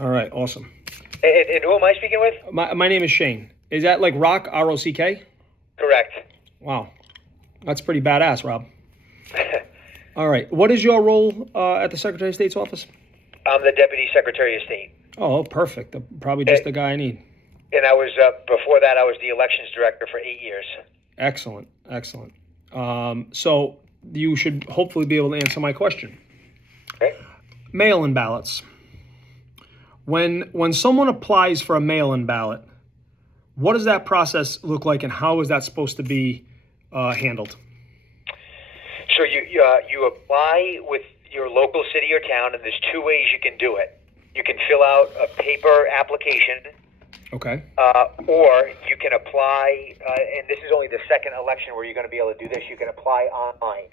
All right, awesome. And who am I speaking with? My name is Shane. Is that like Rock, R-O-C-K? Correct. Wow, that's pretty badass, Rob. All right, what is your role at the Secretary of State's office? I'm the Deputy Secretary of State. Oh, perfect. Probably just the guy I need. And I was, before that, I was the Elections Director for 8 years. Excellent, excellent. So you should hopefully be able to answer my question. Okay. Mail-in ballots. When someone applies for a mail-in ballot, what does that process look like, and how is that supposed to be handled? So you apply with your local city or town, and there's two ways you can do it. You can fill out a paper application, Okay. or you can apply, and this is only the second election where you're going to be able to do this. You can apply online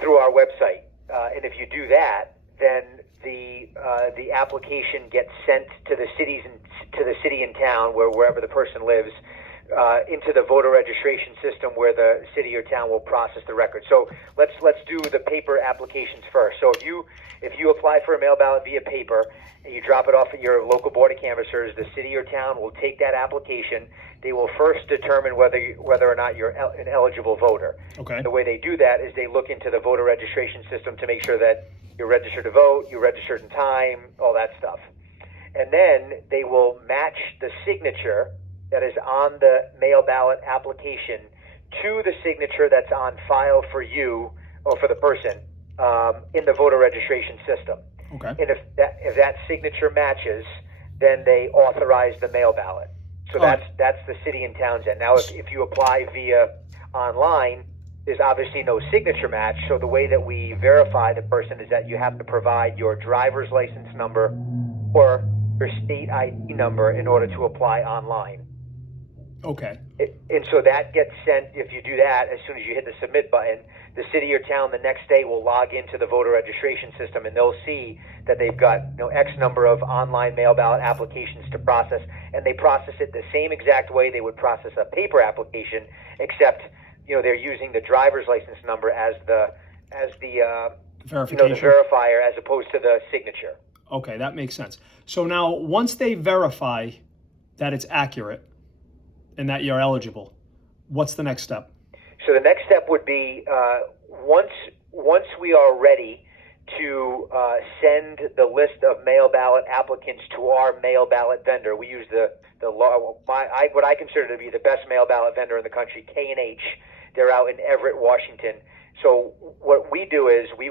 through our website, and if you do that, then the application gets sent to the city and town wherever the person lives, into the voter registration system where the city or town will process the record. So let's do the paper applications first. So if you apply for a mail ballot via paper and you drop it off at your local board of canvassers, the city or town will take that application. They will first determine whether or not you're an eligible voter. Okay. The way they do that is they look into the voter registration system to make sure that you're registered to vote, you're registered in time, all that stuff. And then they will match the signature that is on the mail ballot application to the signature that's on file for you or for the person in the voter registration system. Okay. And if that signature matches, then they authorize the mail ballot. So that's the city and town's end. Now, if you apply via online, there's obviously no signature match. So the way that we verify the person is that you have to provide your driver's license number or your state ID number in order to apply online. Okay. And so that gets sent, if you do that, as soon as you hit the submit button, the city or town the next day will log into the voter registration system, and they'll see that they've got X number of online mail ballot applications to process, and they process it the same exact way they would process a paper application, except they're using the driver's license number as the verification, the verifier, as opposed to the signature. Okay, that makes sense. So now, once they verify that it's accurate and that you're eligible, what's the next step? So the next step would be once we are ready to send the list of mail ballot applicants to our mail ballot vendor. We use what I consider to be the best mail ballot vendor in the country, K&H. They're out in Everett, Washington. So what we do is we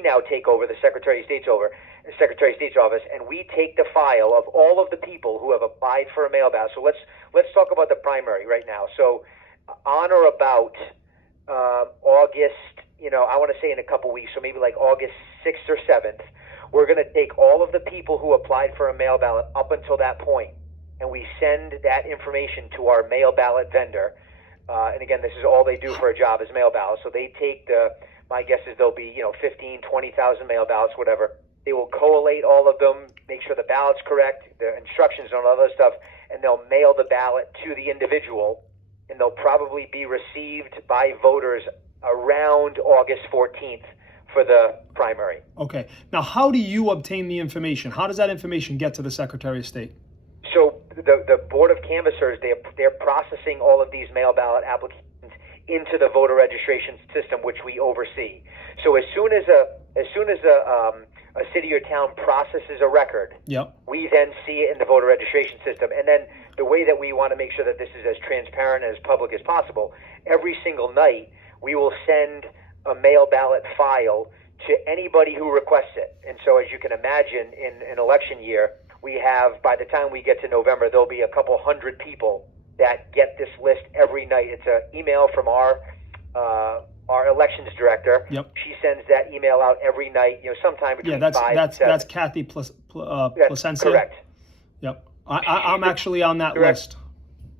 now take over the Secretary of State's office, and we take the file of all of the people who have applied for a mail ballot. So let's talk about the primary right now. So on or about August, I want to say in a couple weeks, so maybe like August 6th or 7th, we're going to take all of the people who applied for a mail ballot up until that point, and we send that information to our mail ballot vendor. And again, this is all they do for a job is mail ballots. So they take my guess is there'll be 15, 20,000 mail ballots, whatever. They will collate all of them, make sure the ballot's correct, the instructions and all that other stuff, and they'll mail the ballot to the individual, and they'll probably be received by voters around August 14th for the primary. Okay. Now, how do you obtain the information? How does that information get to the Secretary of State? So the Board of Canvassers, they're processing all of these mail ballot applications into the voter registration system, which we oversee. So as soon as a city or town processes a record, yep, we then see it in the voter registration system. And then the way that we want to make sure that this is as transparent and as public as possible, every single night we will send a mail ballot file to anybody who requests it. And so as you can imagine, in an election year, we have, by the time we get to November, there'll be a couple hundred people that get this list every night. It's an email from our elections director. Yep. She sends that email out every night, sometime between 5 and 7. That's Kathy Placencia. Correct. Yep. I'm actually on that list.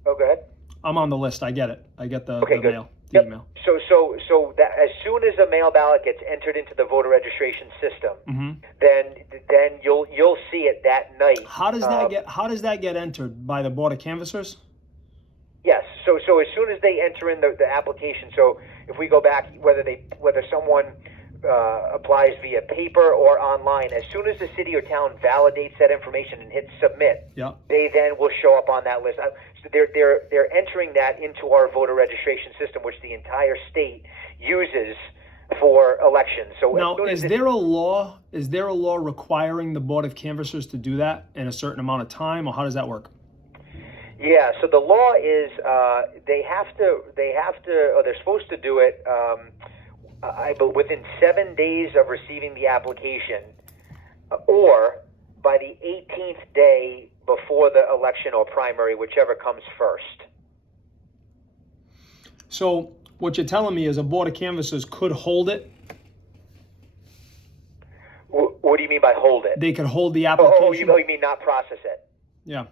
Oh, go ahead. I'm on the list. I get it. I get the good. mail. Yep. Email. So that as soon as a mail ballot gets entered into the voter registration system, then you'll see it that night. How does that get entered by the Board of Canvassers? Yes. So as soon as they enter in the application, so if we go back, whether someone applies via paper or online, as soon as the city or town validates that information and hits submit, Yeah. they then will show up on that list. So they're entering that into our voter registration system, which the entire state uses for elections. So Now, as soon as is there a law? Is there a law requiring the Board of Canvassers to do that in a certain amount of time, or how does that work? Yeah, so the law is they have to, or they're supposed to do it but within 7 days of receiving the application, or by the 18th day before the election or primary, whichever comes first. So what you're telling me is a Board of Canvassers could hold it. What do you mean by hold it? They could hold the application. You mean not process it? Yeah.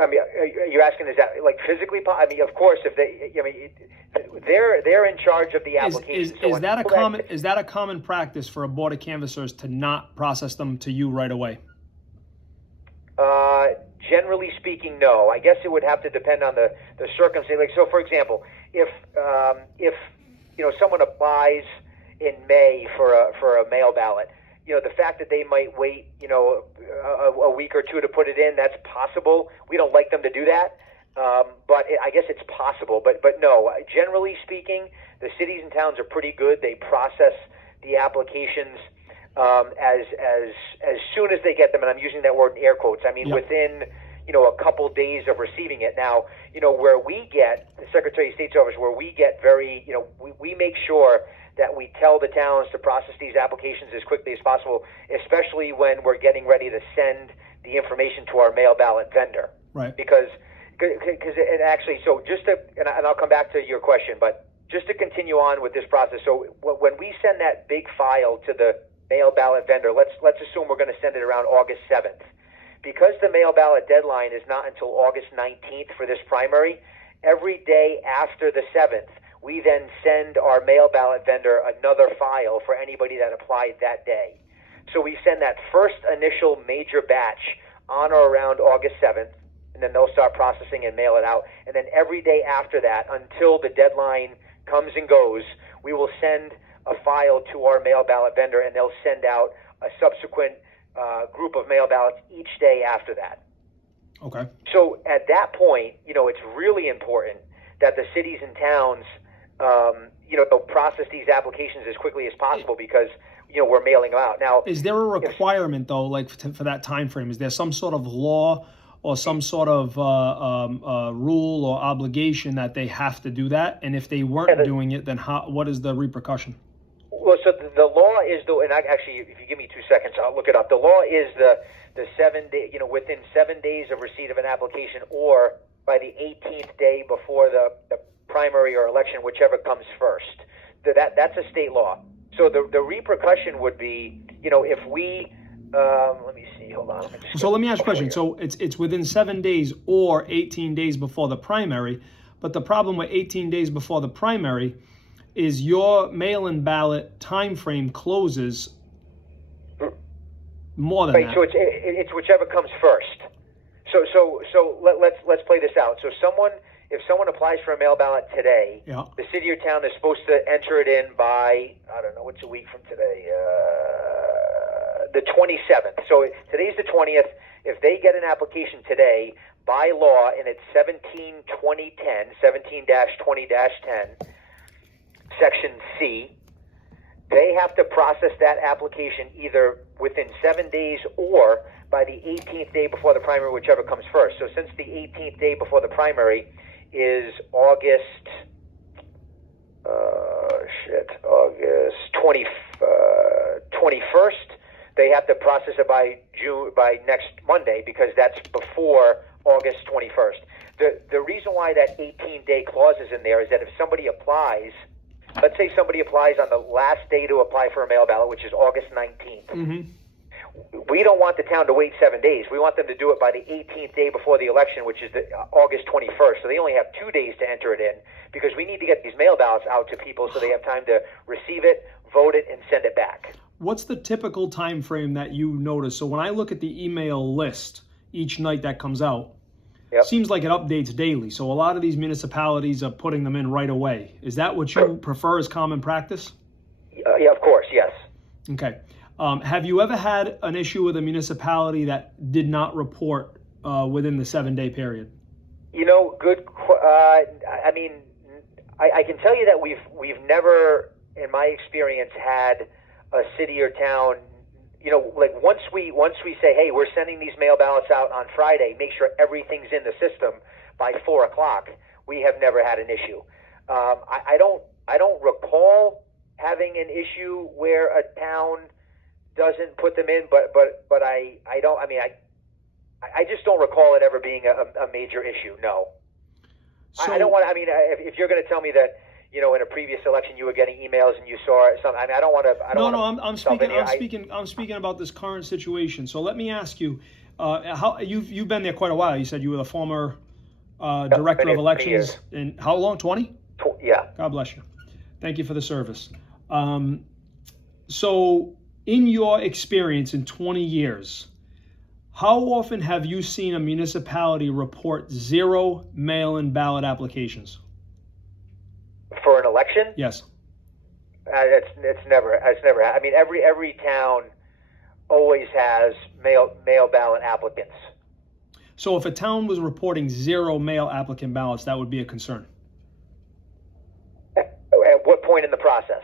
I mean, you're asking, is that like physically? I mean, of course, if they, I mean, they're in charge of the application. Is that a common practice for a Board of Canvassers to not process them to you right away? Generally speaking, no. I guess it would have to depend on the circumstance. Like, so for example, if someone applies in May for a mail ballot, the fact that they might wait, a week or two to put it in, that's possible. We don't like them to do that, but I guess it's possible. But no, generally speaking, the cities and towns are pretty good. They process the applications as soon as they get them, and I'm using that word in air quotes. I mean, Yep. within a couple days of receiving it. Now, where we get the Secretary of State's office, where we get very, we make sure that we tell the towns to process these applications as quickly as possible, especially when we're getting ready to send the information to our mail ballot vendor. Right. Because it actually, so just to, and I'll come back to your question, but just to continue on with this process. So when we send that big file to the mail ballot vendor, let's assume we're going to send it around August 7th. Because the mail ballot deadline is not until August 19th for this primary, every day after the 7th, we then send our mail ballot vendor another file for anybody that applied that day. So we send that first initial major batch on or around August 7th, and then they'll start processing and mail it out. And then every day after that, until the deadline comes and goes, we will send a file to our mail ballot vendor, and they'll send out a subsequent group of mail ballots each day after that. Okay. So at that point, it's really important that the cities and towns, process these applications as quickly as possible because, we're mailing them out. Now, is there a requirement though, like for that time frame? Is there some sort of law or some sort of rule or obligation that they have to do that? And if they weren't doing it, then what is the repercussion? Well, so the law is and actually, if you give me 2 seconds, I'll look it up. The law is the 7 day, within 7 days of receipt of an application, or by the 18th day before the primary or election, whichever comes first. That's a state law. So the repercussion would be, if we, let me see, hold on. Let me ask you a question. So it's within 7 days or 18 days before the primary, but the problem with 18 days before the primary is your mail-in ballot time frame closes more than that. So it's whichever comes first. So let's play this out. So if someone applies for a mail ballot today, Yeah. the city or town is supposed to enter it in by, I don't know, what's a week from today? The 27th. So today's the 20th. If they get an application today, by law, and it's 17-2010, Section C, they have to process that application either within 7 days or by the 18th day before the primary, whichever comes first. So since the 18th day before the primary is August 21st, they have to process it by next Monday because that's before August 21st. The reason why that 18-day clause is in there is that if somebody applies, let's say somebody applies on the last day to apply for a mail ballot, which is August 19th. Mm-hmm. We don't want the town to wait 7 days. We want them to do it by the 18th day before the election, which is August 21st. So they only have 2 days to enter it in because we need to get these mail ballots out to people so they have time to receive it, vote it, and send it back. What's the typical time frame that you notice? So when I look at the email list each night that comes out, Yep. Seems like it updates daily. So a lot of these municipalities are putting them in right away. Is that what you prefer as common practice? Yeah, of course, yes. Okay. Have you ever had an issue with a municipality that did not report within the 7-day period? I mean, I can tell you that we've never, in my experience, had a city or town. Like once we say, hey, we're sending these mail ballots out on Friday, make sure everything's in the system by 4 o'clock. We have never had an issue. I don't recall having an issue where a town doesn't put them in, but I don't. I mean, I just don't recall it ever being a major issue. No. So, I don't want to. I mean, if you're going to tell me that, in a previous election you were getting emails and you saw something, I mean, I don't want to. I'm speaking about this current situation. So let me ask you, how you've been there quite a while. You said you were the former director of elections. And how long? 20? Yeah. God bless you. Thank you for the service. So, in your experience in 20 years, how often have you seen a municipality report 0 mail-in ballot applications? For an election? Yes. It's never. I mean, every town always has mail ballot applicants. So if a town was reporting 0 mail applicant ballots, that would be a concern. At what point in the process?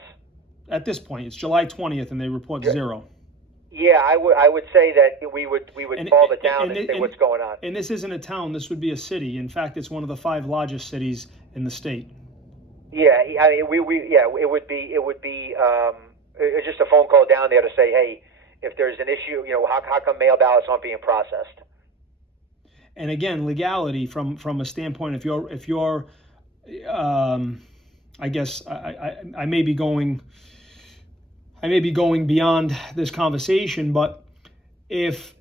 At this point, it's July 20th, and they report 0. Yeah, I would say that we would call the town and say what's going on. And this isn't a town; this would be a city. In fact, it's one of the 5 largest cities in the state. Yeah, I mean, it would be just a phone call down there to say, hey, if there's an issue, how come mail ballots aren't being processed? And again, legality from a standpoint, if you're, I guess I may be going beyond this conversation, but if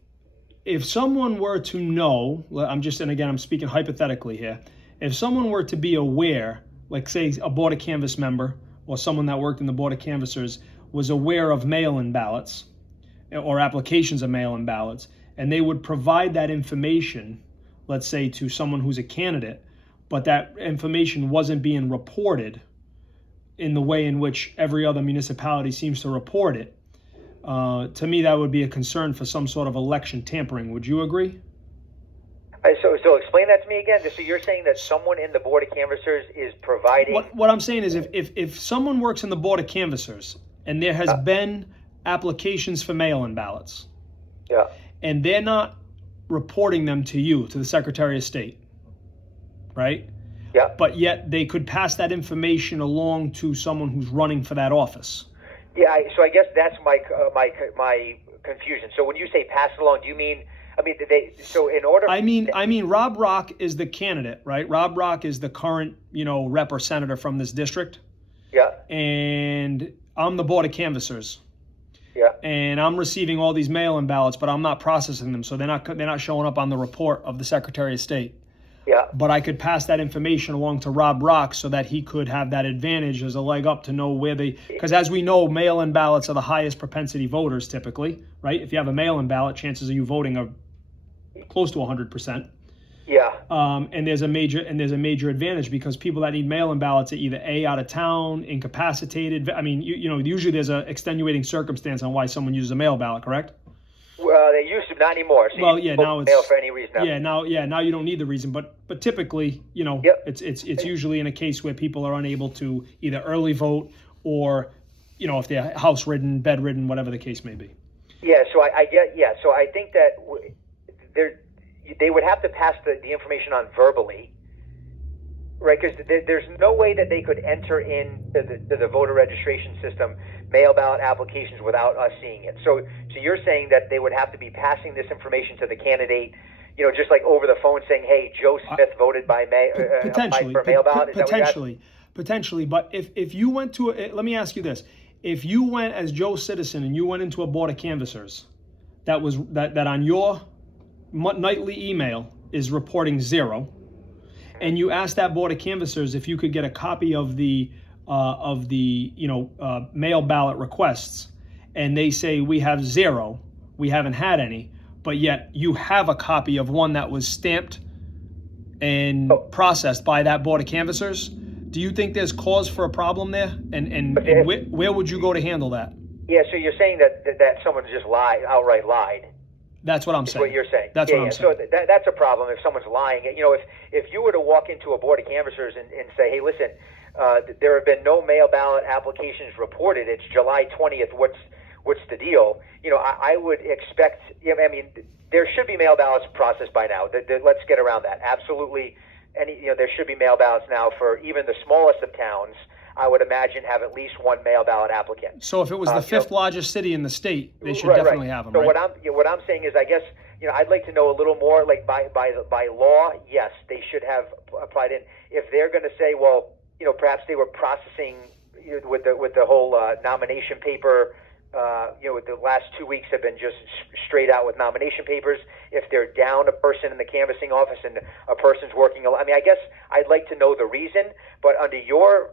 someone were to know, I'm speaking hypothetically here, if someone were to be aware, like say a Board of Canvass member or someone that worked in the Board of Canvassers was aware of mail-in ballots or applications of mail-in ballots, and they would provide that information, let's say to someone who's a candidate, but that information wasn't being reported in the way in which every other municipality seems to report it, to me that would be a concern for some sort of election tampering. Would you agree? So explain that to me again. So you're saying that someone in the Board of Canvassers is providing... What I'm saying is if someone works in the Board of Canvassers and there has been applications for mail-in ballots, yeah, and they're not reporting them to you, to the Secretary of State, right? Yeah. But yet they could pass that information along to someone who's running for that office. Yeah, so I guess that's my confusion. So when you say pass it along, do you mean... so in order... I mean, Rob Rock is the candidate, right? Rob Rock is the current, rep or senator from this district. Yeah. And I'm the Board of Canvassers. Yeah. And I'm receiving all these mail-in ballots, but I'm not processing them, so they're not showing up on the report of the Secretary of State. Yeah. But I could pass that information along to Rob Rock so that he could have that advantage as a leg up to know where because as we know, mail-in ballots are the highest propensity voters typically, right? If you have a mail-in ballot, chances of you voting are close to 100%. Yeah. And there's a major advantage because people that need mail-in ballots are either A, out of town, incapacitated. I mean, usually there's an extenuating circumstance on why someone uses a mail ballot, correct? Well, they used to, not anymore. So well, yeah, now it's mail for any reason. Now. Now you don't need the reason, but typically, Yep. it's usually in a case where people are unable to either early vote or, if they're house-ridden, bed-ridden, whatever the case may be. Yeah. So I get. Yeah. So I think that they would have to pass the information on verbally, right? Because there's no way that they could enter in the voter registration system mail ballot applications without us seeing it. So you're saying that they would have to be passing this information to the candidate, just like over the phone, saying, "Hey, Joe Smith voted by for mail ballot." Potentially. But if you went to let me ask you this: if you went as Joe Citizen and you went into a Board of Canvassers, that on your nightly email is reporting 0, and you asked that Board of Canvassers if you could get a copy of the mail ballot requests, and they say we have 0, we haven't had any, but yet you have a copy of one that was stamped and processed by that Board of Canvassers, Do you think there's cause for a problem there? And where would you go to handle that? Yeah, so you're saying that someone just outright lied. That's what I'm saying. What you're saying. That's what I'm saying. So that's a problem if someone's lying. If you were to walk into a board of canvassers and say, hey, listen, there have been no mail ballot applications reported. It's July 20th. What's the deal? I would expect. I mean, there should be mail ballots processed by now. Let's get around that. Absolutely. There should be mail ballots now for even the smallest of towns. I would imagine have at least one mail ballot applicant. So if it was the fifth largest city in the state, they should definitely have them. So right? what I'm saying is, I guess I'd like to know a little more. Like by law, yes, they should have applied in. If they're going to say, well, perhaps they were processing with the whole nomination paper. The last 2 weeks have been just straight out with nomination papers. If they're down a person in the canvassing office and a person's working, I mean, I guess I'd like to know the reason. But under your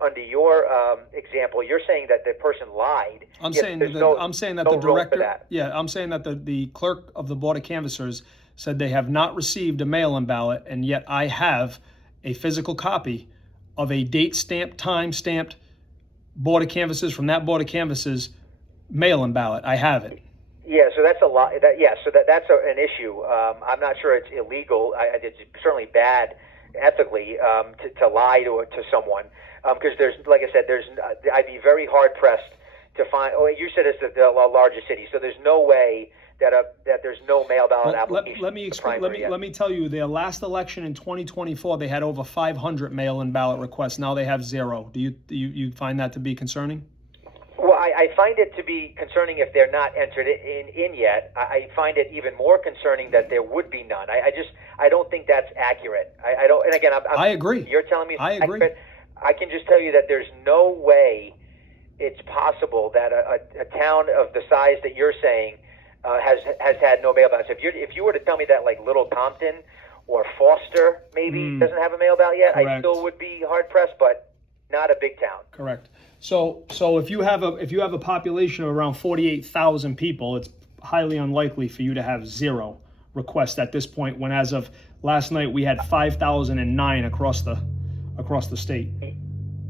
example, you're saying that the person lied. I'm saying that the director. Yeah, I'm saying that the clerk of the Board of Canvassers said they have not received a mail-in ballot, and yet I have a physical copy of a date stamped, time stamped Board of Canvassers from that Board of Canvassers mail-in ballot. I have it. Yeah, so that's a lot. So that's an issue. I'm not sure it's illegal. It's certainly bad ethically to lie to someone because there's, like I said, I'd be very hard pressed to find. Oh, you said it's the largest city, so there's no way that there's no mail ballot application. Let me explain. Let me tell you. Their last election in 2024, they had over 500 mail-in ballot requests. Now they have 0. Do you find that to be concerning? Well, I find it to be concerning if they're not entered in yet. I find it even more concerning that there would be none. I don't think that's accurate. I don't. And again, I agree. You're telling me I agree. I can just tell you that there's no way it's possible that a town of the size that you're saying has had no mail ballots. If you were to tell me that like Little Compton or Foster maybe doesn't have a mail ballot yet, Correct. I still would be hard pressed, but not a big town. Correct. So if you have a population of around 48,000 people, it's highly unlikely for you to have 0 requests at this point. When as of last night we had 5,009 across the state.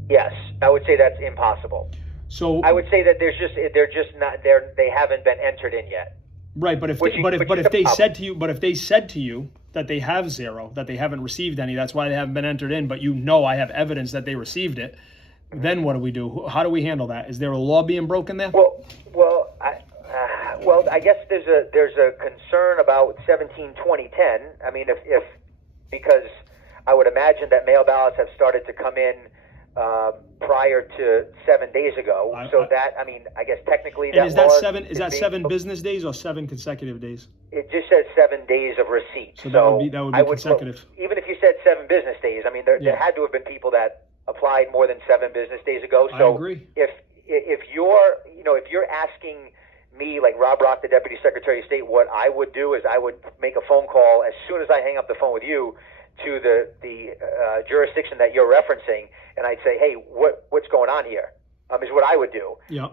Yes, I would say that's impossible. So I would say that they haven't been entered in yet. Right, but if they said to you that they have 0, that they haven't received any, that's why they haven't been entered in, but I have evidence that they received it, then what do we do? How do we handle that? Is there a law being broken there? Well, I guess there's a concern about 17-2010. I mean, if because I would imagine that mail ballots have started to come in prior to 7 days ago. I guess technically that is that seven? Is that 7 business days or 7 consecutive days? It just says 7 days of receipt. So that would be consecutive. Even if you said 7 business days, I mean, there had to have been people that applied more than 7 business days ago. So I agree. If you're asking me, like Rob Rock, the Deputy Secretary of State, what I would do is I would make a phone call as soon as I hang up the phone with you to the jurisdiction that you're referencing, and I'd say, hey, what's going on here? Is what I would do. Yeah.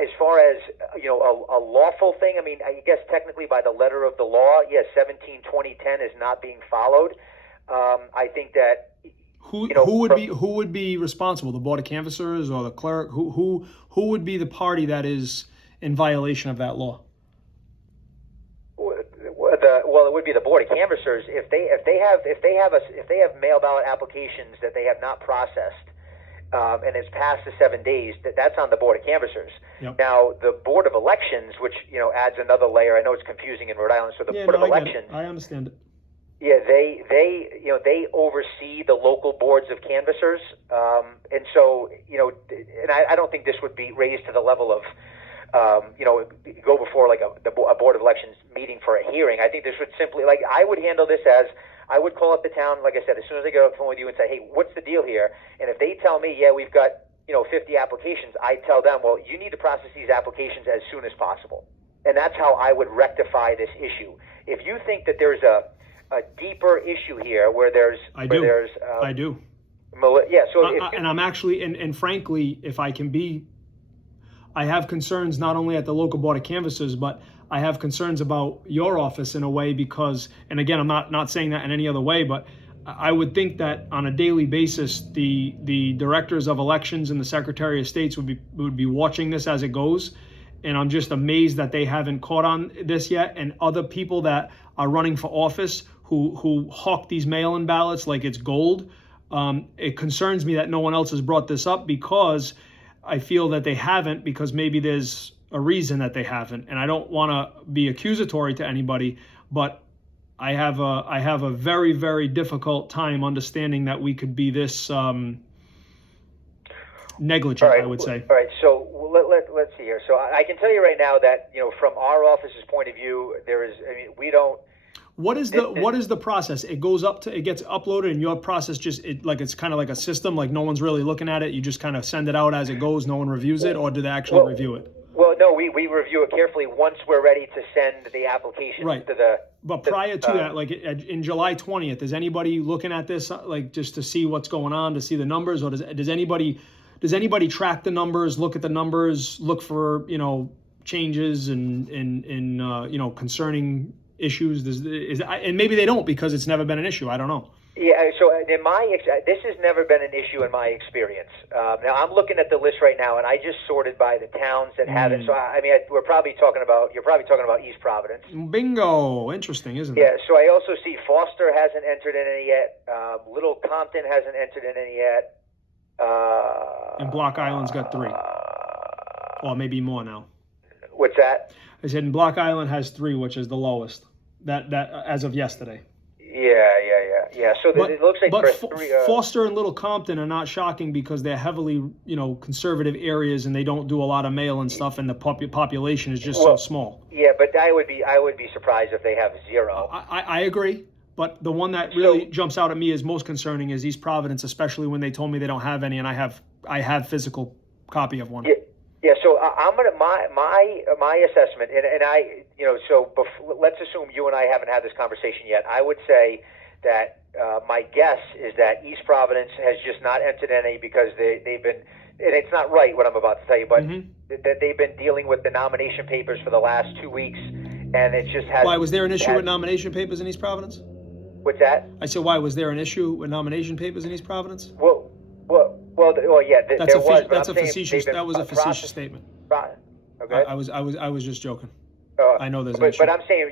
As far as a lawful thing, I mean, I guess technically by the letter of the law, yes, 17-2010 is not being followed. I think that who would be responsible? The Board of Canvassers or the clerk? Who would be the party that is in violation of that law? Well, it would be the Board of Canvassers if they have mail ballot applications that they have not processed, and it's past the 7 days. That's on the Board of Canvassers. Yep. Now, the Board of Elections, which adds another layer. I know it's confusing in Rhode Island. So the Board of Elections, I understand it. Yeah, they oversee the local boards of canvassers, and so and I don't think this would be raised to the level of. Go before like a Board of Elections meeting for a hearing. I think this would simply, I would handle this as, I would call up the town, like I said, as soon as I get off the phone with you and say, hey, what's the deal here? And if they tell me, yeah, we've got, 50 applications, I tell them, well, you need to process these applications as soon as possible. And that's how I would rectify this issue. If you think that there's a deeper issue here where there's... I do. Yeah, so... and I'm actually, and frankly, if I can be... I have concerns not only at the local Board of Canvassers, but I have concerns about your office in a way because, and again, I'm not saying that in any other way, but I would think that on a daily basis, the directors of elections and the Secretary of States would be watching this as it goes. And I'm just amazed that they haven't caught on this yet. And other people that are running for office who hawk these mail-in ballots like it's gold. It concerns me that no one else has brought this up, because I feel that they haven't, because maybe there's a reason that they haven't. And I don't want to be accusatory to anybody, but I have a very, very difficult time understanding that we could be this negligent, All right, I would say. All right, so let's see here. So I can tell you right now that, from our office's point of view, we don't. What is the process? It gets uploaded, and your process it's kind of like a system, like no one's really looking at it. You just kind of send it out as it goes. No one reviews it, or do they actually review it? Well, no, we review it carefully once we're ready to send the application to the. But prior to that, like in July 20th, is anybody looking at this, like just to see what's going on, to see the numbers, or does anybody track the numbers, look at the numbers, look for changes in concerning issues? And maybe they don't, because it's never been an issue. I don't know. Yeah, so this has never been an issue in my experience. Now I'm looking at the list right now, and I just sorted by the towns that have it. So you're probably talking about East Providence. Bingo, interesting, isn't it? Yeah. So I also see Foster hasn't entered in any yet. Little Compton hasn't entered in any yet. And Block Island's got 3, or maybe more now. What's that? I said Block Island has 3, which is the lowest. That as of yesterday. Yeah. So it looks like Foster and Little Compton are not shocking, because they're heavily, conservative areas, and they don't do a lot of mail and stuff, and the population is just so small. Yeah, but I would be surprised if they have 0. I agree, but the one that really jumps out at me as most concerning is East Providence, especially when they told me they don't have any, and I have physical copy of one. Yeah, so I'm gonna my assessment, and I let's assume you and I haven't had this conversation yet. I would say that my guess is that East Providence has just not entered any because they've been, and it's not right what I'm about to tell you, but that they've been dealing with the nomination papers for the last 2 weeks, and it just has. Why was there an issue with nomination papers in East Providence? What's that? I said, why was there an issue with nomination papers in East Providence? That was a facetious statement. Okay. I was just joking. I know there's an but issue. But I'm saying,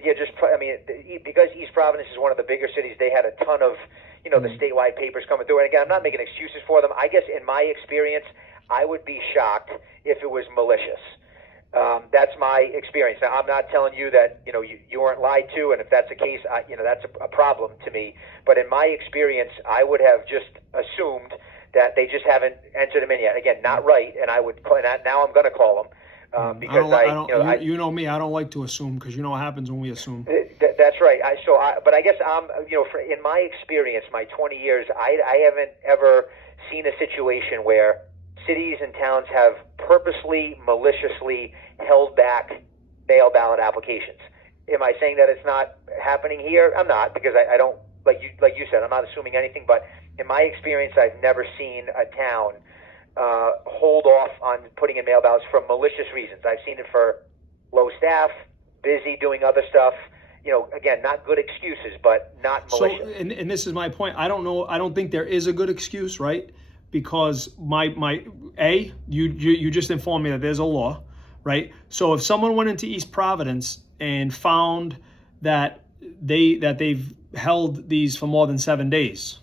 because East Providence is one of the bigger cities, they had a ton of, the statewide papers coming through. And again, I'm not making excuses for them. I guess in my experience, I would be shocked if it was malicious. That's my experience. Now, I'm not telling you that, you weren't lied to, and if that's the case, that's a problem to me. But in my experience, I would have just assumed that they just haven't entered them in yet. Again, not right, and now I'm going to call them. Because you know me, I don't like to assume, because you know what happens when we assume. That's right. But I guess in my experience, my 20 years, I haven't ever seen a situation where cities and towns have purposely, maliciously held back mail ballot applications. Am I saying that it's not happening here? I'm not, because I don't, like you said, I'm not assuming anything. But in my experience, I've never seen a town hold off on putting in mail ballots for malicious reasons. I've seen it for low staff, busy doing other stuff. Again, not good excuses, but not malicious. So, and this is my point. I don't think there is a good excuse, right? Because you just informed me that there's a law, right? So if someone went into East Providence and found that they've held these for more than 7 days,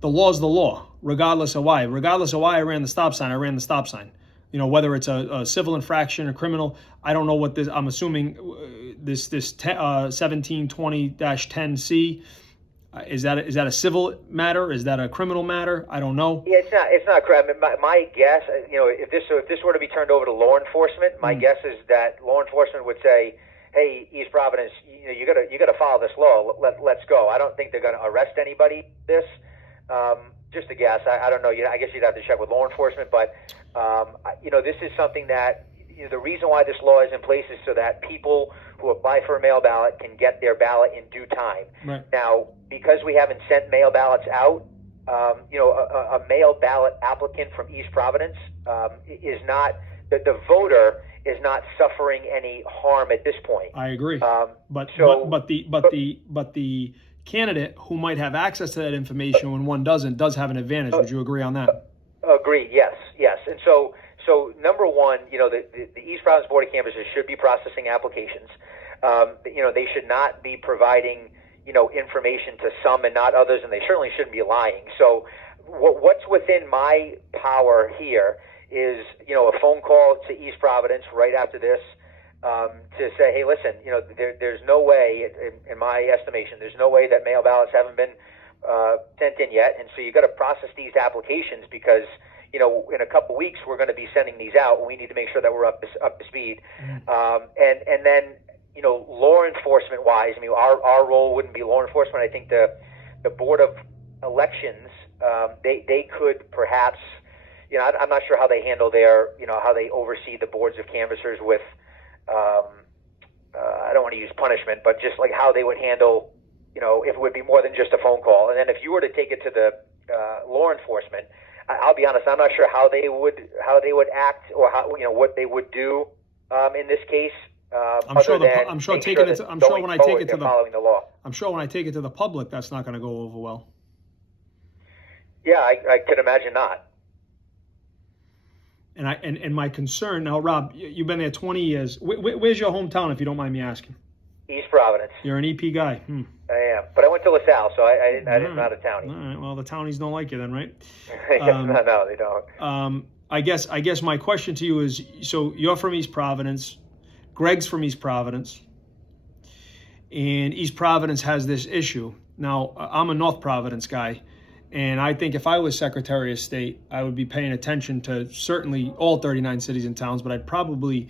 the law's the law, regardless of why. Regardless of why I ran the stop sign, I ran the stop sign. Whether it's a civil infraction or criminal, I don't know what this. I'm assuming this 1720-10C. Is that a civil matter? Is that a criminal matter? I don't know. Yeah, it's not. My guess, if this were to be turned over to law enforcement, my guess is that law enforcement would say, "Hey, East Providence, you gotta follow this law. Let's go." I don't think they're gonna arrest anybody. Just a guess. I don't know. I guess you'd have to check with law enforcement, but this is something that the reason why this law is in place is so that people who apply for a mail ballot can get their ballot in due time. Right. Now, because we haven't sent mail ballots out, a mail ballot applicant from East Providence is not the voter is not suffering any harm at this point. I agree. But the candidate who might have access to that information when one doesn't does have an advantage. Would you agree on that? Agreed. Yes. And so number one, the East Providence Board of Canvassers should be processing applications. They should not be providing, information to some and not others, and they certainly shouldn't be lying. So what's within my power here is, a phone call to East Providence right after this, to say, hey, listen, there's no way, in my estimation, there's no way that mail ballots haven't been sent in yet, and so you got to process these applications because in a couple weeks we're going to be sending these out, and we need to make sure that we're up to speed. And then law enforcement wise, our role wouldn't be law enforcement. I think the Board of Elections, they could perhaps, I'm not sure how they handle their, how they oversee the boards of canvassers with, I don't want to use punishment, but just like how they would handle, if it would be more than just a phone call. And then if you were to take it to the law enforcement, I'll be honest, I'm not sure how they would act or how, what they would do in this case. I'm sure when I take it to the public, that's not going to go over well. Yeah, I could imagine not. And my concern now, Rob, you've been there 20 years. Where's your hometown, if you don't mind me asking? East Providence. You're an EP guy. I am, but I went to LaSalle, so I'm not a townie. All right. Well, the townies don't like you then, right? No, they don't. I guess my question to you is: so you're from East Providence, Greg's from East Providence, and East Providence has this issue. Now, I'm a North Providence guy. And I think if I was Secretary of State, I would be paying attention to certainly all 39 cities and towns, but I'd probably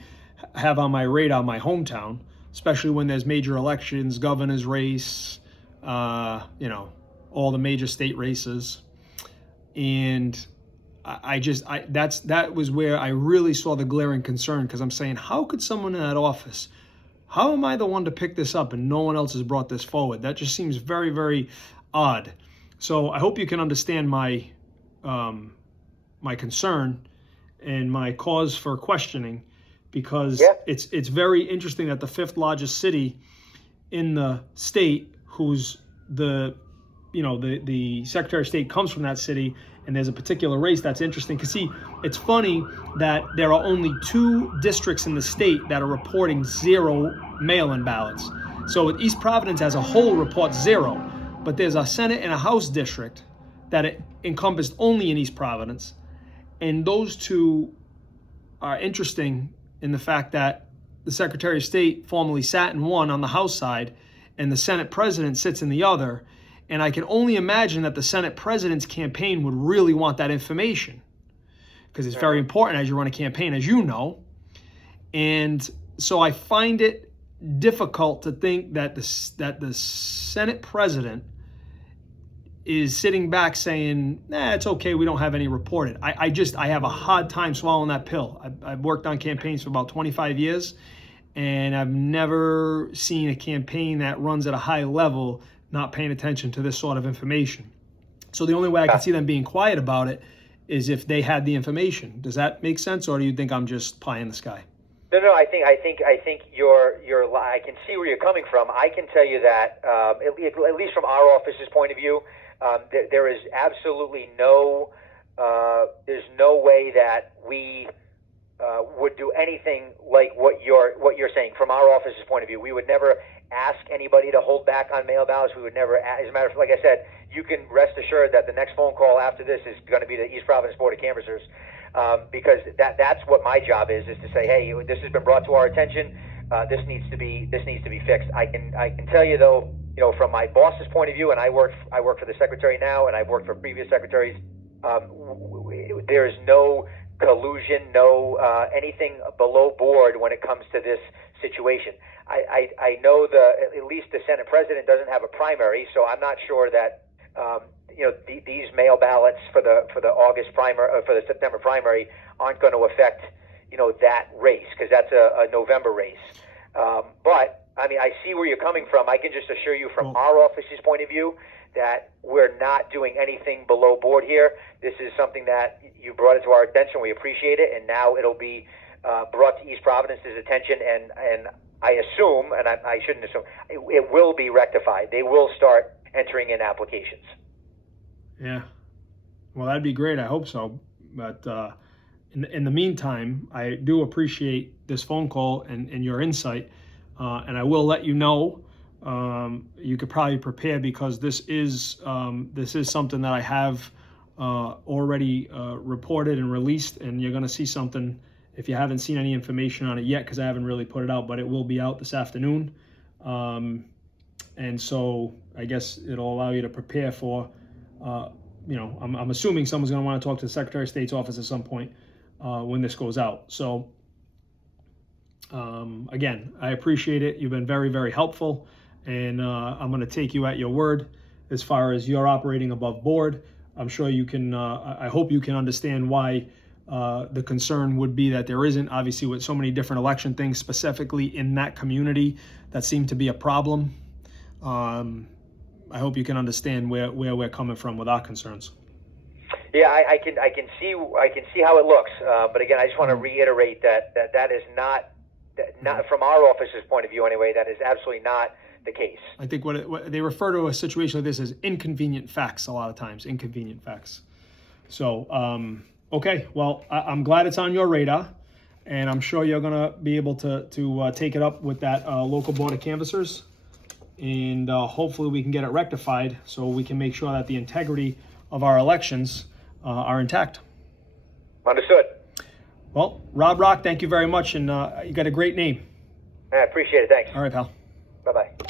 have on my radar my hometown, especially when there's major elections, governor's race, all the major state races. And that was where I really saw the glaring concern, because I'm saying, how could someone in that office, how am I the one to pick this up and no one else has brought this forward? That just seems very, very odd. So I hope you can understand my concern and my cause for questioning, because it's very interesting that the fifth largest city in the state, who's the Secretary of State comes from that city, and there's a particular race that's interesting. Because see, it's funny that there are only 2 districts in the state that are reporting 0 mail-in ballots. So East Providence as a whole reports 0. But there's a Senate and a House district that it encompassed only in East Providence. And those 2 are interesting in the fact that the Secretary of State formerly sat in one on the House side, and the Senate president sits in the other. And I can only imagine that the Senate president's campaign would really want that information, because it's very important as you run a campaign, as you know. And so I find it difficult to think that the Senate president is sitting back saying, it's okay, we don't have any reported. I have a hard time swallowing that pill. I've worked on campaigns for about 25 years, and I've never seen a campaign that runs at a high level not paying attention to this sort of information. So the only way I can see them being quiet about it is if they had the information. Does that make sense, or do you think I'm just pie in the sky? No. I think you're. I can see where you're coming from. I can tell you that at least from our office's point of view, there is absolutely no. There's no way that we would do anything like what you're saying. From our office's point of view, we would never ask anybody to hold back on mail ballots. We would never. As a matter of fact, like I said, you can rest assured that the next phone call after this is going to be the East Providence Board of Canvassers. Because that's what my job is to say, hey, this has been brought to our attention. This needs to be fixed. I can tell you though, from my boss's point of view, and I work for the secretary now, and I've worked for previous secretaries. There is no collusion, no anything below board when it comes to this situation. I know at least the Senate president doesn't have a primary, so I'm not sure that. These mail ballots for the August primary, for the September primary, aren't going to affect, that race, because that's a November race. But I see where you're coming from. I can just assure you from our office's point of view that we're not doing anything below board here. This is something that you brought it to our attention. We appreciate it, and now it'll be brought to East Providence's attention, and I assume, and I shouldn't assume, it will be rectified. They will start entering in applications. Yeah. Well, that'd be great. I hope so. But in the meantime, I do appreciate this phone call and your insight. And I will let you know. You could probably prepare, because this is something that I have already reported and released, and you're going to see something if you haven't seen any information on it yet, because I haven't really put it out, but it will be out this afternoon. And so I guess it'll allow you to prepare for, I'm assuming someone's going to want to talk to the Secretary of State's office at some point when this goes out. So again, I appreciate it. You've been very, very helpful, and I'm going to take you at your word as far as you're operating above board. I'm sure you can, I hope you can understand why the concern would be that there isn't, obviously, with so many different election things specifically in that community that seem to be a problem. I hope you can understand where we're coming from with our concerns. Yeah, I can see how it looks, but again, I just want to reiterate that is not from our office's point of view anyway. That is absolutely not the case. I think what they refer to a situation like this as inconvenient facts a lot of times, inconvenient facts. So, okay, well, I'm glad it's on your radar, and I'm sure you're going to be able to take it up with that local board of canvassers, and hopefully we can get it rectified so we can make sure that the integrity of our elections are intact. Understood. Well, Rob Rock, thank you very much, and you got a great name. I appreciate it. Thanks. All right, pal. Bye-bye.